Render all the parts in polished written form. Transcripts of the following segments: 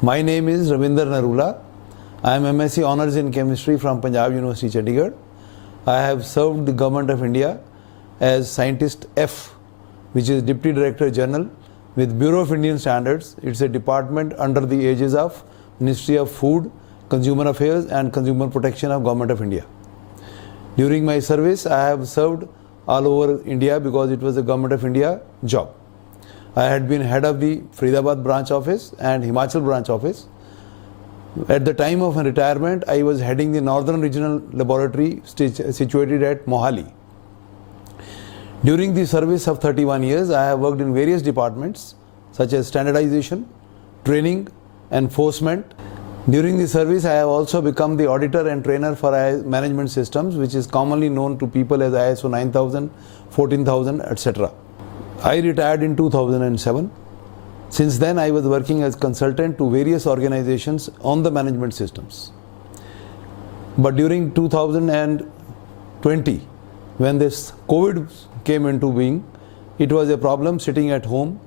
My name is Ravinder Narula. I am MSc Honours in Chemistry from Punjab University, Chandigarh. I have served the Government of India as Scientist F, which is Deputy Director General with Bureau of Indian Standards. It's a department under the aegis of Ministry of Food, Consumer Affairs and Consumer Protection of Government of India. During my service, I have served all over India because it was a Government of India job. I had been head of the Faridabad branch office and Himachal branch office. At the time of my retirement, I was heading the Northern Regional Laboratory situated at Mohali. During the service of 31 years, I have worked in various departments such as standardization, training, enforcement. During the service, I have also become the auditor and trainer for management systems, which is commonly known to people as ISO 9000, 14000, etc. I retired in 2007. Since then, I was working as consultant to various organizations on the management systems. But during 2020, when this COVID came into being, it was a problem sitting at home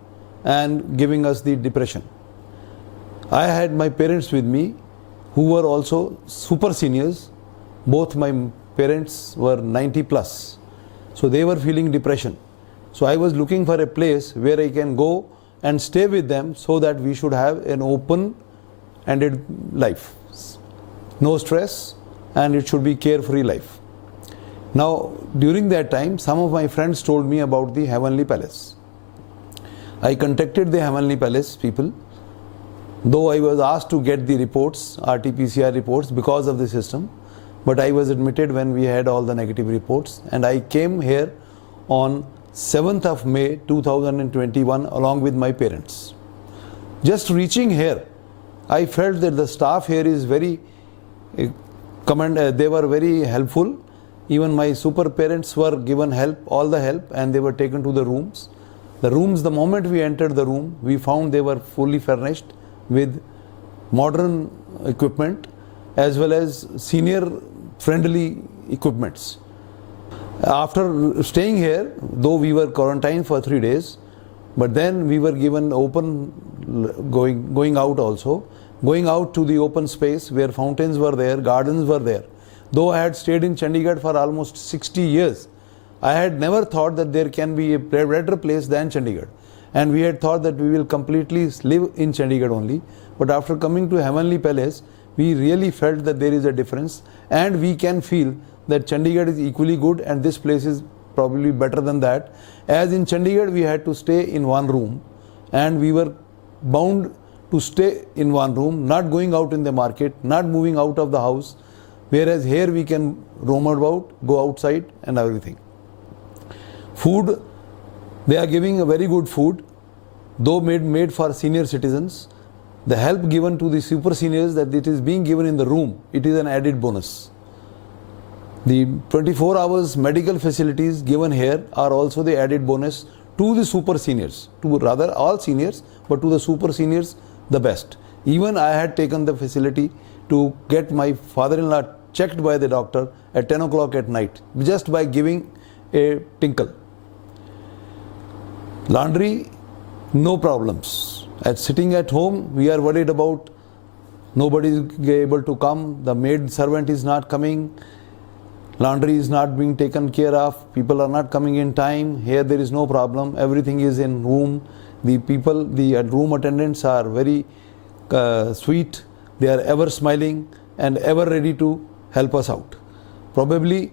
and giving us the depression. I had my parents with me who were also super seniors. Both my parents were 90 plus. So they were feeling depression. So I was looking for a place where I can go and stay with them so that we should have an open-ended life. No stress, and it should be carefree life. Now, during that time, some of my friends told me about the Heavenly Palace. I contacted the Heavenly Palace people, though I was asked to get the reports, RT-PCR reports, because of the system, but I was admitted when we had all the negative reports, and I came here on 7th of May 2021 along with my parents. Just reaching here, I felt that the staff here is very they were very helpful. Even my super parents were given help, all the help, and they were taken to the rooms. The rooms, the moment we entered the room, we found they were fully furnished with modern equipment as well as senior friendly equipments. After staying here, though we were quarantined for 3 days, but then we were given open going out also, going out to the open space where fountains were there, gardens were there. Though I had stayed in Chandigarh for almost 60 years, I had never thought that there can be a better place than Chandigarh. And we had thought that we will completely live in Chandigarh only. But after coming to Heavenly Palace, we really felt that there is a difference, and we can feel that Chandigarh is equally good and this place is probably better than that. As in Chandigarh, we had to stay in one room and we were bound to stay in one room, not going out in the market, not moving out of the house, whereas here we can roam about, go outside and everything. Food, they are giving a very good food, though made for senior citizens. The help given to the super seniors that it is being given in the room, it is an added bonus. The 24 hours medical facilities given here are also the added bonus to the super seniors, to rather all seniors, but to the super seniors the best. Even I had taken the facility to get my father-in-law checked by the doctor at 10 o'clock at night, just by giving a tinkle. Laundry, no problems. Sitting at home, we are worried about nobody is able to come, the maid servant is not coming, laundry is not being taken care of, people are not coming in time. Here there is no problem, everything is in room. The people, the room attendants are very sweet, they are ever smiling and ever ready to help us out. Probably,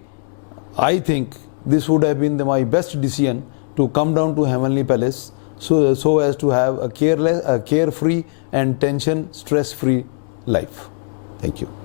I think this would have been my best decision to come down to Heavenly Palace so as to have a carefree and tension stress-free life. Thank you.